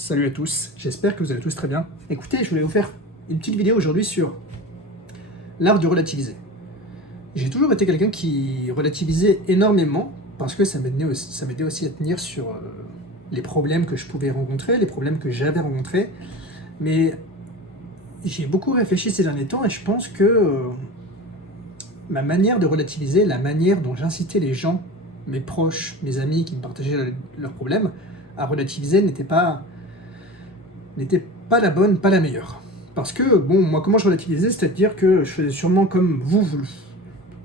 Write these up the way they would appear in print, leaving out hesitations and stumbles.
Salut à tous, j'espère que vous allez tous très bien. Écoutez, je voulais vous faire une petite vidéo aujourd'hui sur l'art du relativiser. J'ai toujours été quelqu'un qui relativisait énormément parce que ça m'aidait aussi à tenir sur les problèmes que je pouvais rencontrer, les problèmes que j'avais rencontrés. Mais j'ai beaucoup réfléchi ces derniers temps et je pense que ma manière de relativiser, la manière dont j'incitais les gens, mes proches, mes amis qui me partageaient leurs problèmes, à relativiser n'était pas la bonne, pas la meilleure. Parce que, bon, moi, comment je relativisais, c'est-à-dire que je faisais sûrement comme vous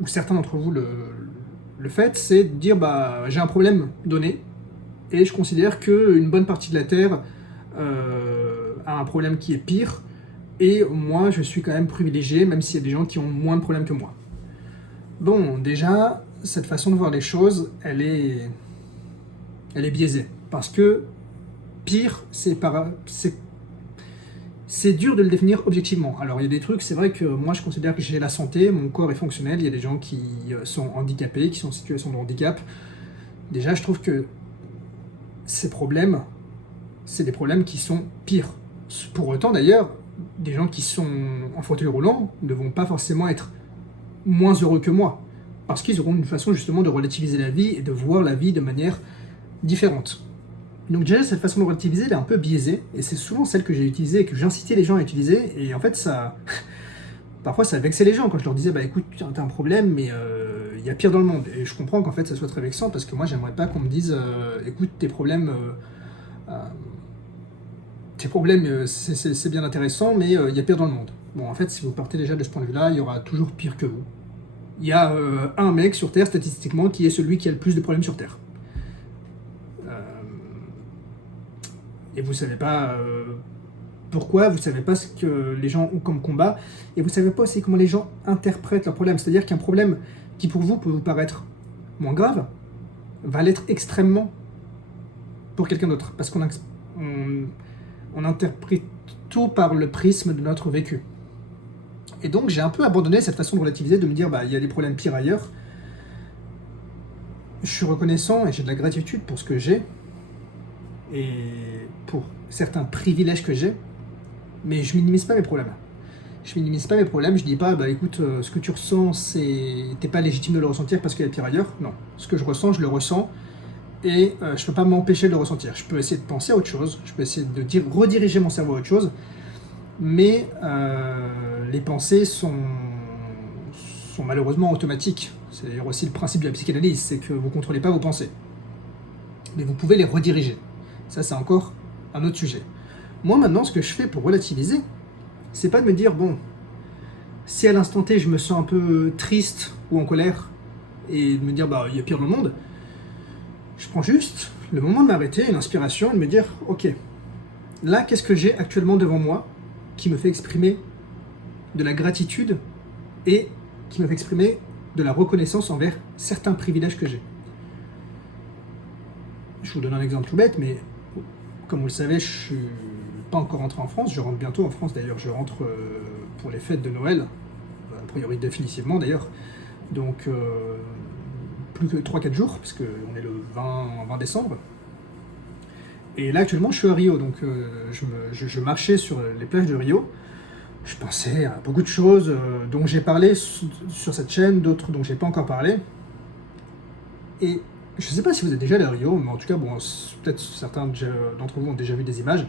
ou certains d'entre vous le faites, c'est de dire, bah, j'ai un problème donné, et je considère qu'une bonne partie de la Terre a un problème qui est pire, et moi, je suis quand même privilégié, même s'il y a des gens qui ont moins de problèmes que moi. Bon, déjà, cette façon de voir les choses, elle est biaisée. Parce que pire, c'est dur de le définir objectivement. Alors il y a des trucs, c'est vrai que moi je considère que j'ai la santé, mon corps est fonctionnel, il y a des gens qui sont handicapés, qui sont en situation de handicap. Déjà je trouve que ces problèmes, c'est des problèmes qui sont pires. Pour autant d'ailleurs, des gens qui sont en fauteuil roulant ne vont pas forcément être moins heureux que moi, parce qu'ils auront une façon justement de relativiser la vie et de voir la vie de manière différente. Donc déjà, cette façon de relativiser, elle est un peu biaisée, et c'est souvent celle que j'ai utilisée et que j'incitais les gens à utiliser, et en fait, parfois ça vexait les gens quand je leur disais, bah écoute, t'as un problème, mais il y a pire dans le monde. Et je comprends qu'en fait, ça soit très vexant, parce que moi, j'aimerais pas qu'on me dise, écoute, tes problèmes, c'est bien intéressant, mais il y a pire dans le monde. Bon, en fait, si vous partez déjà de ce point de vue-là, il y aura toujours pire que vous. Il y a un mec sur Terre, statistiquement, qui est celui qui a le plus de problèmes sur Terre. Et vous savez pas pourquoi, vous savez pas ce que les gens ont comme combat, et vous savez pas aussi comment les gens interprètent leurs problèmes. C'est-à-dire qu'un problème qui pour vous peut vous paraître moins grave, va l'être extrêmement pour quelqu'un d'autre. Parce qu'on interprète tout par le prisme de notre vécu. Et donc j'ai un peu abandonné cette façon de relativiser, de me dire, bah il y a des problèmes pires ailleurs. Je suis reconnaissant et j'ai de la gratitude pour ce que j'ai, et pour certains privilèges que j'ai, mais je minimise pas mes problèmes. Je minimise pas mes problèmes, je dis pas, bah écoute, ce que tu ressens, t'es pas légitime de le ressentir parce qu'il y a pire ailleurs. Non, ce que je ressens, je le ressens, et je peux pas m'empêcher de le ressentir. Je peux essayer de penser à autre chose, je peux essayer de rediriger mon cerveau à autre chose, mais les pensées sont malheureusement automatiques. C'est d'ailleurs aussi le principe de la psychanalyse, c'est que vous contrôlez pas vos pensées, mais vous pouvez les rediriger. Ça, c'est encore un autre sujet. Moi, maintenant, ce que je fais pour relativiser, c'est pas de me dire, bon, si à l'instant T, je me sens un peu triste ou en colère, et de me dire, bah, il y a pire dans le monde, je prends juste le moment de m'arrêter, une inspiration, et de me dire, ok, là, qu'est-ce que j'ai actuellement devant moi qui me fait exprimer de la gratitude et qui me fait exprimer de la reconnaissance envers certains privilèges que j'ai. Je vous donne un exemple tout bête, mais comme vous le savez, je suis pas encore rentré en France, je rentre bientôt en France d'ailleurs, je rentre pour les fêtes de Noël, a priori définitivement d'ailleurs, donc plus que 3-4 jours, parce qu'on est le 20 décembre. Et là actuellement je suis à Rio, donc je marchais sur les plages de Rio, je pensais à beaucoup de choses dont j'ai parlé sur cette chaîne, d'autres dont j'ai pas encore parlé, et je ne sais pas si vous êtes déjà allé à Rio, mais en tout cas, bon, peut-être certains d'entre vous ont déjà vu des images.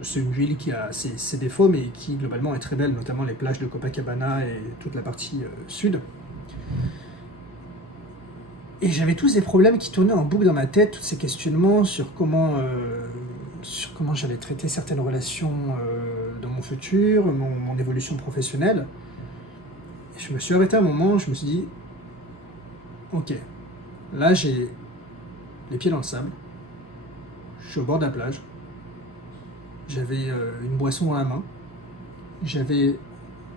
C'est une ville qui a ses défauts, mais qui globalement est très belle, notamment les plages de Copacabana et toute la partie sud. Et j'avais tous ces problèmes qui tournaient en boucle dans ma tête, tous ces questionnements sur comment j'allais traiter certaines relations dans mon futur, mon évolution professionnelle. Et je me suis arrêté à un moment, je me suis dit, ok, là, j'ai les pieds dans le sable, je suis au bord de la plage, j'avais une boisson dans la main, j'avais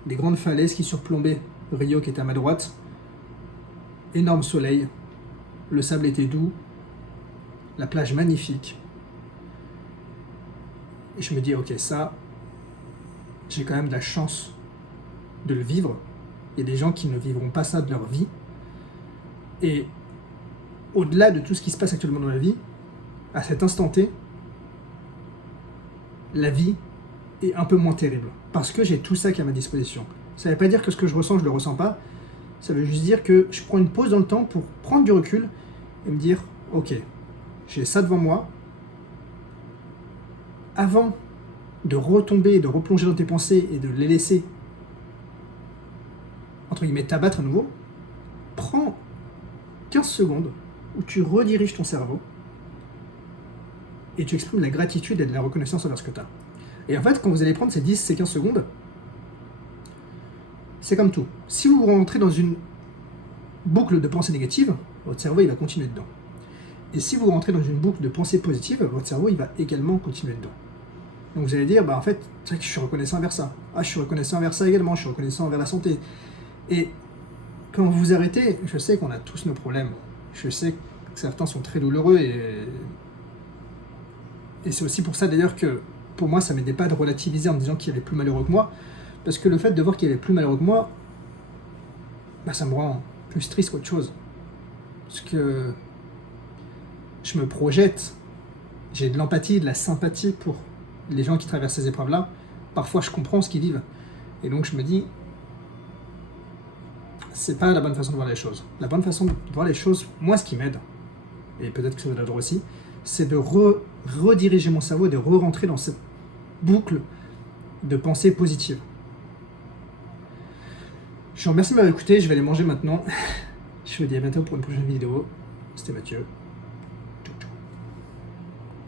des grandes falaises qui surplombaient Rio qui était à ma droite, énorme soleil, le sable était doux, la plage magnifique. Et je me dis, ok, ça, j'ai quand même de la chance de le vivre. Il y a des gens qui ne vivront pas ça de leur vie. Et au-delà de tout ce qui se passe actuellement dans la vie, à cet instant T, la vie est un peu moins terrible. Parce que j'ai tout ça qui est à ma disposition. Ça ne veut pas dire que ce que je ressens, je ne le ressens pas. Ça veut juste dire que je prends une pause dans le temps pour prendre du recul et me dire, ok, j'ai ça devant moi. Avant de retomber, de replonger dans tes pensées et de les laisser, entre guillemets, t'abattre à nouveau, prends 15 secondes où tu rediriges ton cerveau et tu exprimes de la gratitude et de la reconnaissance envers ce que tu as. Et en fait, quand vous allez prendre ces 10, ces 15 secondes, c'est comme tout. Si vous rentrez dans une boucle de pensée négative, votre cerveau il va continuer dedans. Et si vous rentrez dans une boucle de pensée positive, votre cerveau il va également continuer dedans. Donc vous allez dire, bah en fait, c'est vrai que je suis reconnaissant envers ça. Ah, je suis reconnaissant envers ça également, je suis reconnaissant envers la santé. Et quand vous vous arrêtez, je sais qu'on a tous nos problèmes. Je sais que certains sont très douloureux et c'est aussi pour ça d'ailleurs que pour moi ça m'aidait pas de relativiser en me disant qu'il y avait plus malheureux que moi. Parce que le fait de voir qu'il y avait plus malheureux que moi, bah, ça me rend plus triste qu'autre chose. Parce que je me projette, j'ai de l'empathie, de la sympathie pour les gens qui traversent ces épreuves-là. Parfois je comprends ce qu'ils vivent. Et donc je me dis, c'est pas la bonne façon de voir les choses. La bonne façon de voir les choses, moi ce qui m'aide, et peut-être que ça va être aussi, c'est de rediriger mon cerveau et de re-rentrer dans cette boucle de pensée positive. Je vous remercie de m'avoir écouté, je vais aller manger maintenant. Je vous dis à bientôt pour une prochaine vidéo. C'était Mathieu.